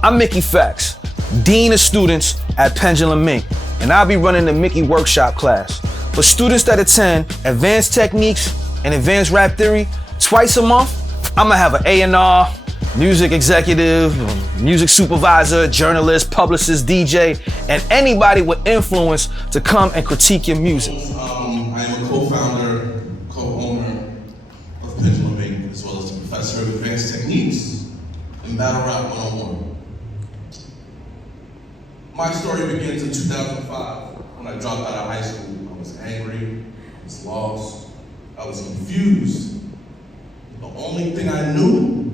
I'm Mickey Fax, Dean of Students at Pendulum Inc., and I'll be running the Mickey Workshop class. For students that attend Advanced Techniques and Advanced Rap Theory twice a month, I'm gonna have an A&R, music executive, music supervisor, journalist, publicist, DJ, and anybody with influence to come and critique your music. I am a co-founder, co-owner of Pendulum Inc., as well as the professor of Advanced Techniques in Battle Rap 101. My story begins in 2005 when I dropped out of high school. I was angry, I was lost, I was confused. The only thing I knew,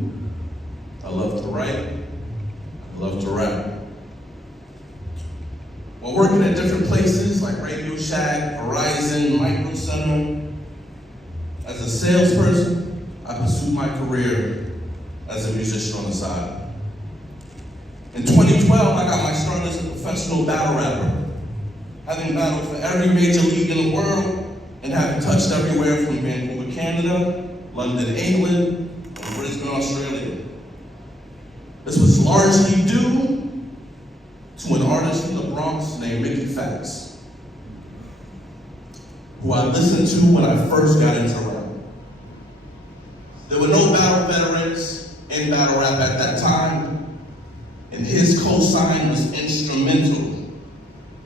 I loved to write, I loved to rap. While working at different places like Radio Shack, Verizon, Micro Center, as a salesperson, I pursued my career as a musician on the side. In 2012, I got my start as a professional battle rapper, having battled for every major league in the world and having touched everywhere from Vancouver, Canada, London, England, and Brisbane, Australia. This was largely due to an artist from the Bronx named Mickey Fax, who I listened to when I first got into rap. There were no battle veterans in battle rap at that time, and his cosign was instrumental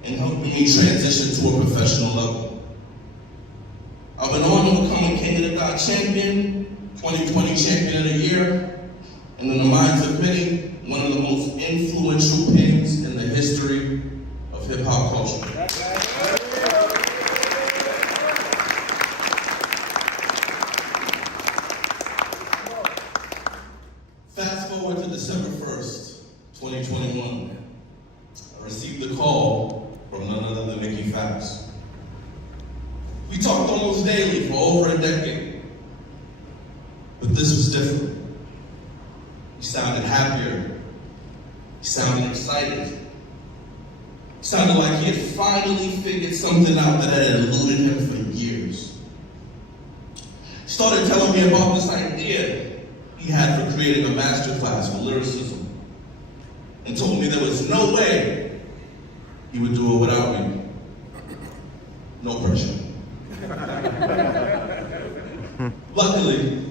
in helping me transition to a professional level. I've been on to become a Canada champion, 2020 champion of the year, and in the minds of many, one of the most influential pins in the history of hip-hop culture. Fast forward to December 1st, 2021. I received a call from none other than Mickey Fax. We talked almost daily for over a decade, but this was different. He sounded happier. He sounded excited. He sounded like he had finally figured something out that had eluded him for years. He started telling me about this idea he had for creating a masterclass for lyricism, and told me there was no way he would do it without me. No pressure. Luckily,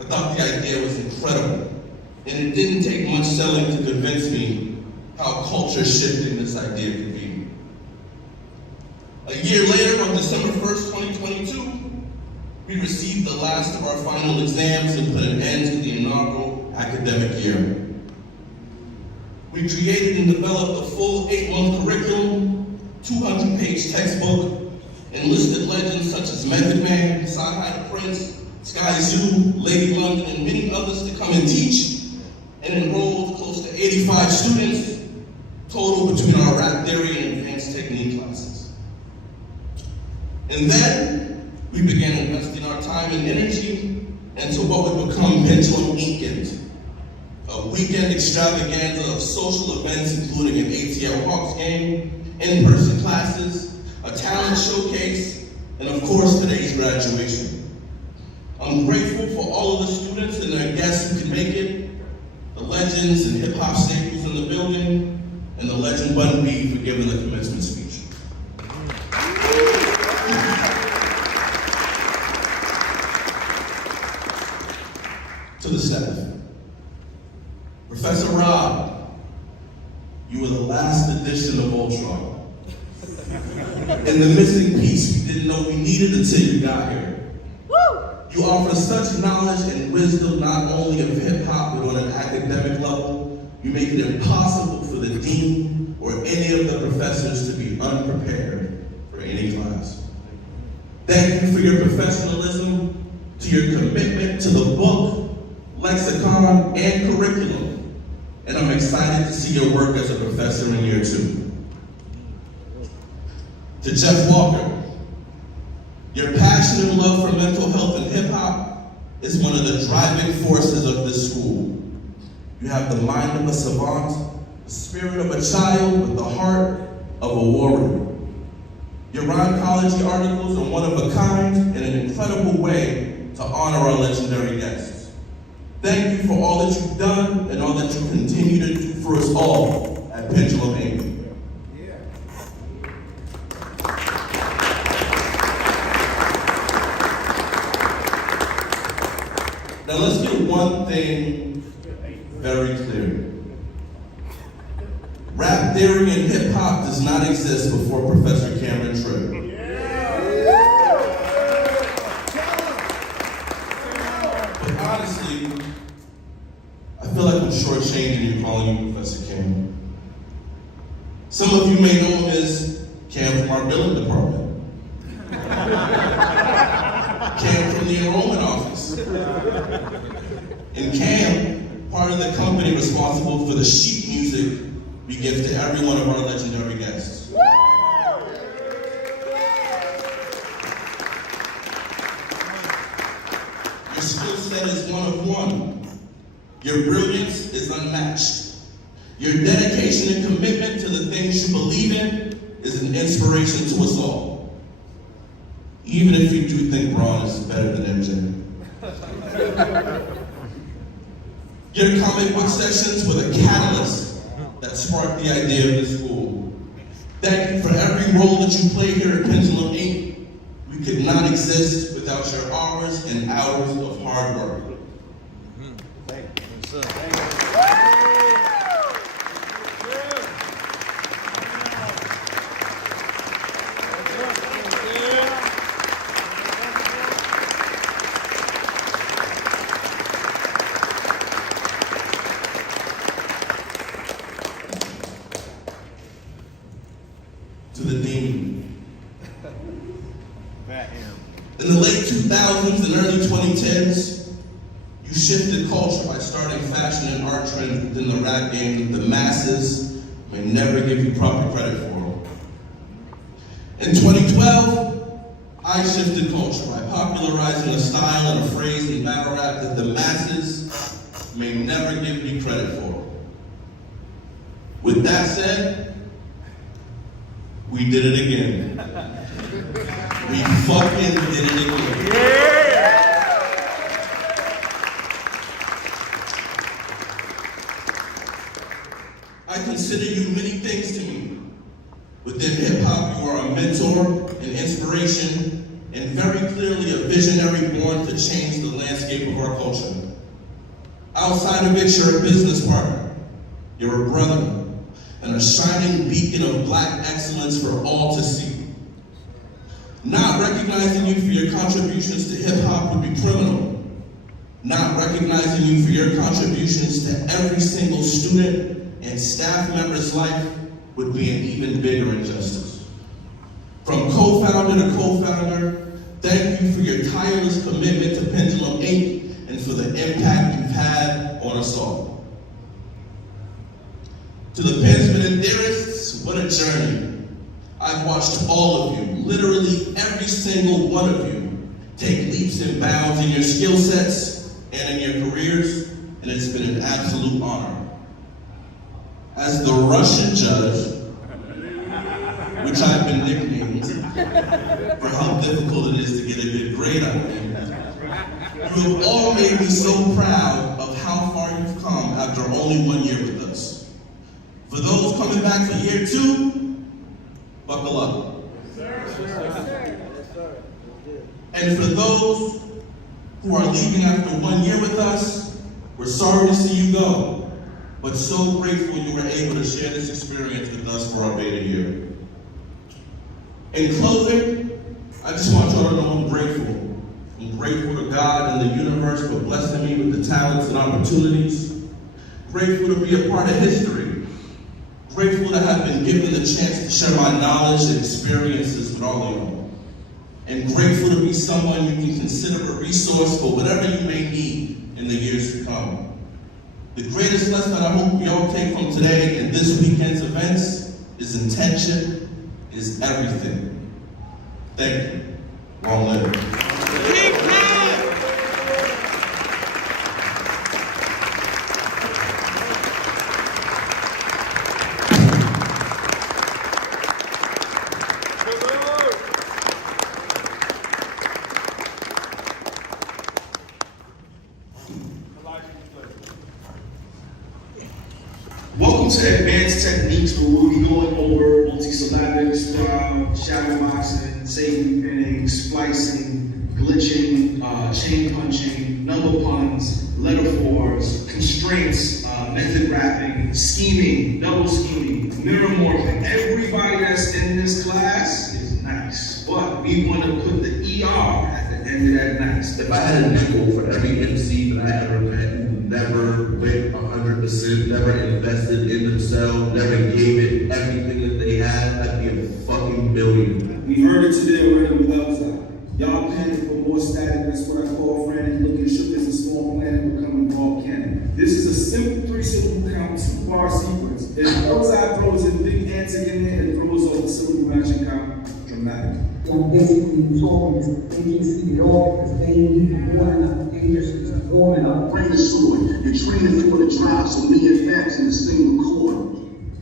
I thought the idea was incredible, and it didn't take much selling to convince me how culture shifting this idea could be. A year later, on December 1st, 2022, we received the last of our final exams and put an end to the inaugural academic year. We created and developed a full 8-month curriculum, 200-page textbook, and listed legends such as Method Man, Sci-Hi Prince, Sky Zoo, Lady London, and many others to come and teach, and enrolled close to 85 students total between our rap theory and advanced technique classes. And then we began investing our time and energy into what would become Pendulum Inc., a weekend extravaganza of social events including an ATL Hawks game, in-person classes, a talent showcase, and of course today's graduation. I'm grateful for all of the students and their guests who could make it, the legends and hip-hop staples in the building, and the legend Bun B for giving the commencement speech. To the staff. Professor Rob, you were the last edition of Ultron. And the missing piece we didn't know we needed until you got here. You offer such knowledge and wisdom not only of hip-hop, but on an academic level. You make it impossible for the dean or any of the professors to be unprepared for any class. Thank you for your professionalism, to your commitment to the book, lexicon, and curriculum. And I'm excited to see your work as a professor in year 2. To Jeff Walker, your passion and love for mental health and hip-hop is one of the driving forces of this school. You have the mind of a savant, the spirit of a child with the heart of a warrior. Your rhymecology articles are one of a kind and an incredible way to honor our legendary guests. Thank you for all that you've done and all that you continue to do for us all at Pendulum Inc. Now let's get one thing very clear. Rap theory and hip hop does not exist before Professor Cameron Tripp. But honestly, I feel like I'm shortchanging you calling you Professor Cam. Some of you may know him as Cam from our billing department. Cam from the enrollment office. And Cam, part of the company responsible for the sheet music we give to every one of our legendary guests. Your skill set is one of one. Your brilliance is unmatched. Your dedication and commitment to the things you believe in is an inspiration to us all. Even if you do think Braun is better than MJ. Your comic book sessions were the catalyst that sparked the idea of this school. Thank you for every role that you play here at Pendulum Inc. We could not exist without your hours and hours of hard work. Thank you. To the dean. In the late 2000s and early 2010s, you shifted culture by starting fashion and art trends within the rap game that the masses may never give you proper credit for. In 2012, I shifted culture by popularizing a style and a phrase in battle rap that the masses may never give me credit for. With that said, we did it again. We fucking did it again. Yeah! I consider you many things to me. Within hip hop, you are a mentor, an inspiration, and very clearly a visionary born to change the landscape of our culture. Outside of it, you're a business partner. You're a brother. And a shining beacon of black excellence for all to see. Not recognizing you for your contributions to hip-hop would be criminal. Not recognizing you for your contributions to every single student and staff member's life would be an even bigger injustice. From co-founder to co-founder, thank you for your tireless commitment to Pendulum Inc. and for the impact you've had on us all. To the pensmen and theorists, what a journey. I've watched all of you, literally every single one of you, take leaps and bounds in your skill sets and in your careers, and it's been an absolute honor. As the Russian judge, which I've been nicknamed for how difficult it is to get a good grade out of you, you have all made me so proud of how far you've come after only 1 year with us. For those coming back for year 2, buckle up. Yes, sir. And for those who are leaving after 1 year with us, we're sorry to see you go, but so grateful you were able to share this experience with us for our beta year. In closing, I just want y'all to know I'm grateful. I'm grateful to God and the universe for blessing me with the talents and opportunities. Grateful to be a part of history. Grateful to have been given the chance to share my knowledge and experiences with all of you. And grateful to be someone you can consider a resource for whatever you may need in the years to come. The greatest lesson I hope we all take from today and this weekend's events is intention is everything. Thank you. Long live. Welcome Welcome to Advanced Techniques, where we'll be going over multisyllabic, style, shadow boxing, saving pinning, splicing, glitching, chain punching, number puns, letter fours, constraints, method wrapping, scheming, double scheming, mirror morphing. Everybody that's in this class is nice, but we want to put the ER at the end of that nice. If I had a nickel for every MC that I ever met who never went 100%, never invested in themselves, never gave it everything that they had, I'd be a fucking millionaire. We heard it today already with Upside. Y'all panic for more static. That's what I call frantic looking shook as a small planet becoming volcanic. This is a simple 3-syllable count, 2-bar sequence. If Upside throws in big antic in there and throws off the syllable matching count, dramatic. Basically, you're talking this agency, the all is vain, warning up dangerous, warning up. Bring the sword. You're training for the drive, so me and facts in a single chord.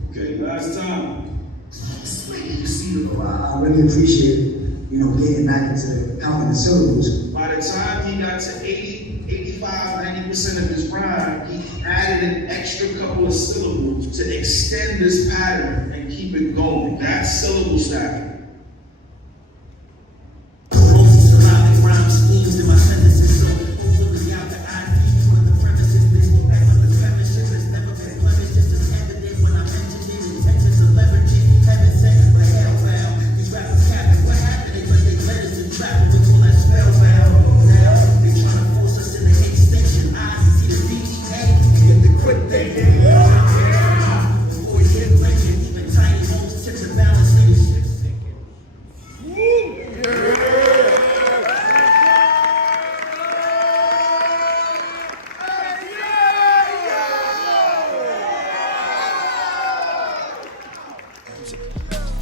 Okay, last time. You see, I really appreciate, getting back into counting the syllables. By the time he got to 80, 85, 90% of his rhyme, he added an extra couple of syllables to extend this pattern and keep it going. That's syllable stacking.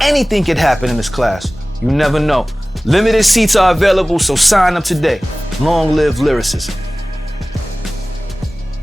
Anything could happen in this class. You never know. Limited seats are available, so sign up today. Long live lyricists.